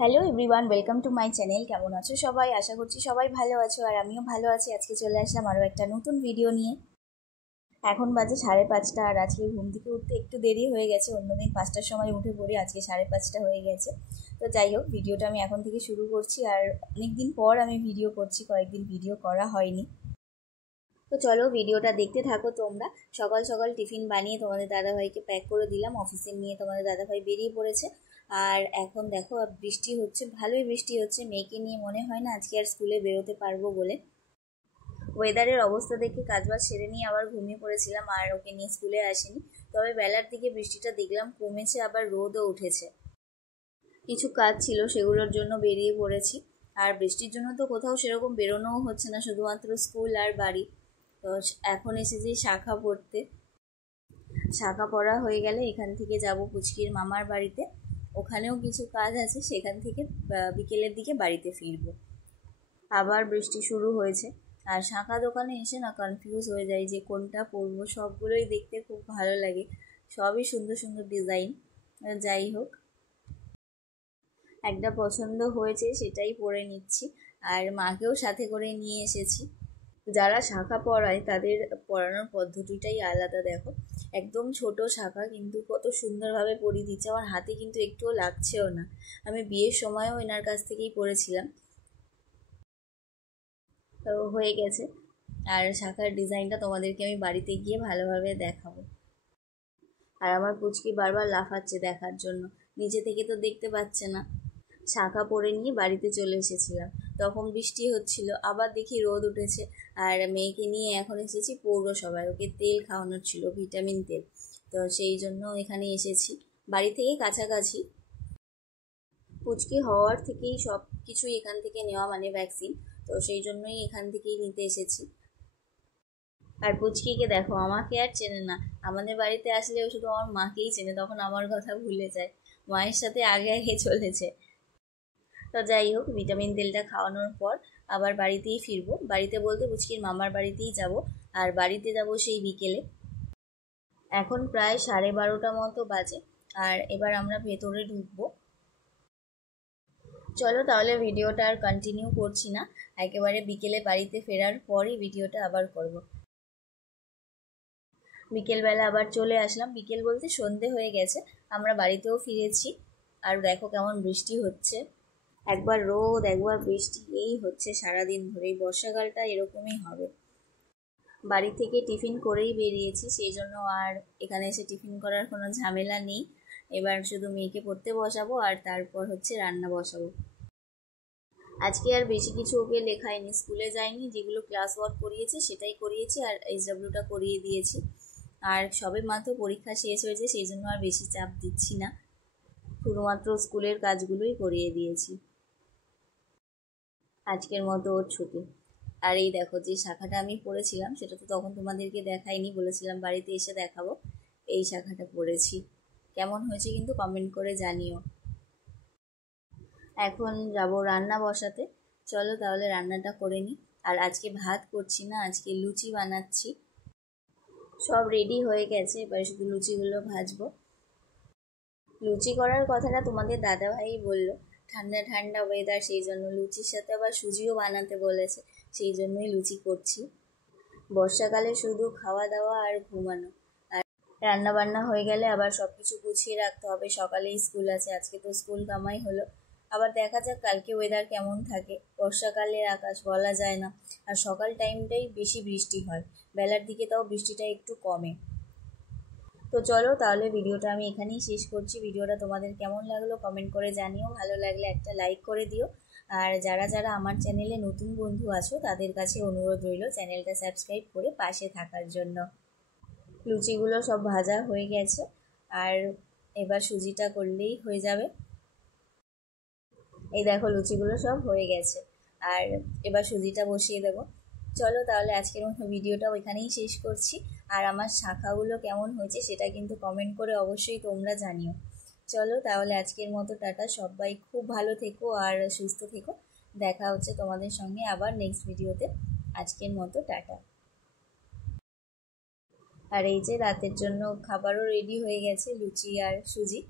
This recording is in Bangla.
Hello everyone, welcome to my channel. কেমন আছো সবাই? আশা করছি সবাই ভালো আছো, আর আমিও ভালো আছি। আজকে চলে আসলাম আরও একটা নতুন ভিডিও নিয়ে। এখন বাজে 5:30, আর আজকে ঘুম থেকে উঠতে একটু দেরি হয়ে গেছে। অন্যদিন 5টার সময় উঠে পড়ি, আজকে 5:30 হয়ে গেছে। তো যাই হোক, ভিডিওটা আমি এখন থেকে শুরু করছি। আর অনেকদিন পর আমি ভিডিও করছি, কয়েকদিন ভিডিও করা হয়নি। তো চলো ভিডিওটা দেখতে থাকো তোমরা। সকাল সকাল টিফিন বানিয়ে তোমাদের দাদাভাইকে প্যাক করে দিলাম, অফিসে নিয়ে তোমাদের দাদাভাই বেরিয়ে পড়েছে। আর এখন দেখো বৃষ্টি হচ্ছে, ভালোই বৃষ্টি হচ্ছে। মেয়েকে নিয়ে মনে হয় না আজকে আর স্কুলে বেরোতে পারবো বলে। ওয়েদারের অবস্থা দেখে কাজবাজ সেরে নিয়ে আবার ঘুমিয়ে পড়েছিলাম, আর ওকে নিয়ে স্কুলে আসিনি। তবে বেলার দিকে বৃষ্টিটা দেখলাম কমেছে, আবার রোদও উঠেছে। কিছু কাজ ছিল, সেগুলোর জন্য বেরিয়ে পড়েছি। আর বৃষ্টির জন্য তো কোথাও সেরকম বেরোনোও হচ্ছে না, শুধুমাত্র স্কুল আর বাড়ি। তো এখন এসেছি শাখা পড়তে। শাখা পড়া হয়ে গেলে এখান থেকে যাব পুচকির মামার বাড়িতে। ওখানেও কিছু কাজ আছে, সেখান থেকে বিকেলের দিকে বাড়িতে ফিরবো। আবার বৃষ্টি শুরু হয়েছে, আর শাখা দোকানে এসে না কনফিউজ হয়ে যায় যে কোনটা পরবো। সবগুলোই দেখতে খুব ভালো লাগে, সবই সুন্দর সুন্দর ডিজাইন। যাই হোক, একটা পছন্দ হয়েছে, সেটাই পরে নিচ্ছি। আর মাকেও সাথে করে নিয়ে এসেছি। যারা শাখা পরায় তাদের পরানোর পদ্ধতিটাই আলাদা। দেখো, একদম ছোট শাখা, কিন্তু কত সুন্দরভাবে পরিয়ে দিচ্ছে। আমার হাতে কিন্তু একটুও লাগছেও না। আমি বিয়ের সময়ও এনার কাছ থেকেই পরেছিলাম, তো হয়ে গেছে। আর শাখার ডিজাইনটা তোমাদেরকে আমি বাড়িতে গিয়ে ভালোভাবে দেখাবো। আর আমার পুচকি বারবার লাফাচ্ছে দেখার জন্য, নিচে থেকে তো দেখতে পাচ্ছে না। শাখা পরে নিয়ে বাড়িতে চলে এসেছিলাম, তখন বৃষ্টি হচ্ছিল, আবার দেখি রোদ উঠেছে। আর মেয়েকে নিয়ে এখন এসেছি পৌরসভায়, ওকে তেল খাওয়ানোর ছিল, ভিটামিন তেল। তো সেই জন্য এখানে এসেছি, বাড়ি থেকে কাছাকাছি। পুচকি হওয়ার থেকেই সব কিছুই এখান থেকে নেওয়া, মানে ভ্যাকসিন। তো সেই জন্যই এখান থেকেই নিতে এসেছি। আর পুচকিকে দেখো, আমাকে আর চেনে না। আমাদের বাড়িতে আসলে ও শুধু আমার মাকেই চেনে, তখন আমার কথা ভুলে যায়, মায়ের সাথে আগে আগে চলেছে। তো যাই হোক, ভিটামিন তেলটা খাওয়ানোর পর আবার বাড়িতেই ফিরবো। বাড়িতে বলতে পুচকির মামার বাড়িতেই যাব। আর বাড়িতে যাব সেই বিকেলে। এখন প্রায় 12:30 মতো বাজে, আর এবার আমরা ভেতরে ঢুকবো। চলো তাহলে ভিডিওটা আর কন্টিনিউ করছি না, একেবারে বিকেলে বাড়িতে ফেরার পরই ভিডিওটা আবার করব। বিকেলবেলা আবার চলে আসলাম, বিকেল বলতে সন্ধে হয়ে গেছে, আমরা বাড়িতেও ফিরেছি। আর দেখো কেমন বৃষ্টি হচ্ছে, একবার রোদ একবার বৃষ্টি, এই হচ্ছে সারাদিন ধরেই। বর্ষাকালটা এরকমই হবে। বাড়ি থেকে টিফিন করেই বেরিয়েছি, সেই জন্য আর এখানে এসে টিফিন করার কোনো ঝামেলা নেই। এবার শুধু মেয়েকে পড়তে বসাবো, আর তারপর হচ্ছে রান্না বসাবো। আজকে আর বেশি কিছু ওকে লেখায়নি, স্কুলে যায়নি, যেগুলো ক্লাস ওয়ার্ক করিয়েছে সেটাই করিয়েছি, আর এইচডব্লিউটা করিয়ে দিয়েছি। আর সবে মাত্র পরীক্ষা শেষ হয়েছে, সেই জন্য আর বেশি চাপ দিচ্ছি না, শুধুমাত্র স্কুলের কাজগুলোই করিয়ে দিয়েছি। আজকের মতো ওর ছুটি। আর এই দেখো, যে শাখাটা আমি পরেছিলাম সেটা তো তখন তোমাদেরকে দেখাইনি, বলেছিলাম বাড়িতে এসে দেখাবো। এই শাখাটা পরেছি, কেমন হয়েছে কিন্তু কমেন্ট করে জানিও। এখন যাব রান্না বসাতে, চলো তাহলে রান্নাটা করে নিই। আর আজকে ভাত করছি না, আজকে লুচি বানাচ্ছি। সব রেডি হয়ে গেছে, এবার শুধু লুচিগুলো ভাজবো। লুচি করার কথাটা তোমাদের দাদাভাই বললো, ঠান্ডা ঠান্ডা ওয়েদার, সেই জন্য লুচির সাথে আবার সুজিও বানাতে বলেছে, সেই জন্যই লুচি করছি। বর্ষাকালে শুধু খাওয়া দাওয়া আর ঘুমানো। আর রান্না বান্না হয়ে গেলে আবার সব কিছু গুছিয়ে রাখতে হবে, সকালেই স্কুল আছে, আজকে তো স্কুল কামাই হলো। আবার দেখা যাক কালকে ওয়েদার কেমন থাকে, বর্ষাকালের আকাশ বলা যায় না। আর সকাল টাইমটাই বেশি বৃষ্টি হয়, বেলার দিকে তাও বৃষ্টিটা একটু কমে। তো চলো তাহলে ভিডিওটা আমি এখানেই শেষ করছি। ভিডিওটা তোমাদের কেমন লাগলো কমেন্ট করে জানিও, ভালো লাগলে একটা লাইক করে দিও। আর যারা যারা আমার চ্যানেলে নতুন বন্ধু আছো তাদের কাছে অনুরোধ রইল চ্যানেলটা সাবস্ক্রাইব করে পাশে থাকার জন্য। লুচিগুলো সব ভাজা হয়ে গেছে, আর এবার সুজিটা করলেই হয়ে যাবে। এই দেখো লুচিগুলো সব হয়ে গেছে, আর এবার সুজিটা বসিয়ে দেবো। চলো তাহলে আজকের মতো ভিডিওটা ওইখানেই শেষ করছি। আর আমার শাখাগুলো কেমন হয়েছে সেটা কিন্তু কমেন্ট করে অবশ্যই তোমরা জানিও। চলো তাহলে আজকের মতো টাটা, সবাই খুব ভালো থেকো আর সুস্থ থেকো। দেখা হচ্ছে তোমাদের সঙ্গে আবার নেক্সট ভিডিওতে। আজকের মতো টাটা। আর এই যে রাতের জন্য খাবারও রেডি হয়ে গেছে, লুচি আর সুজি।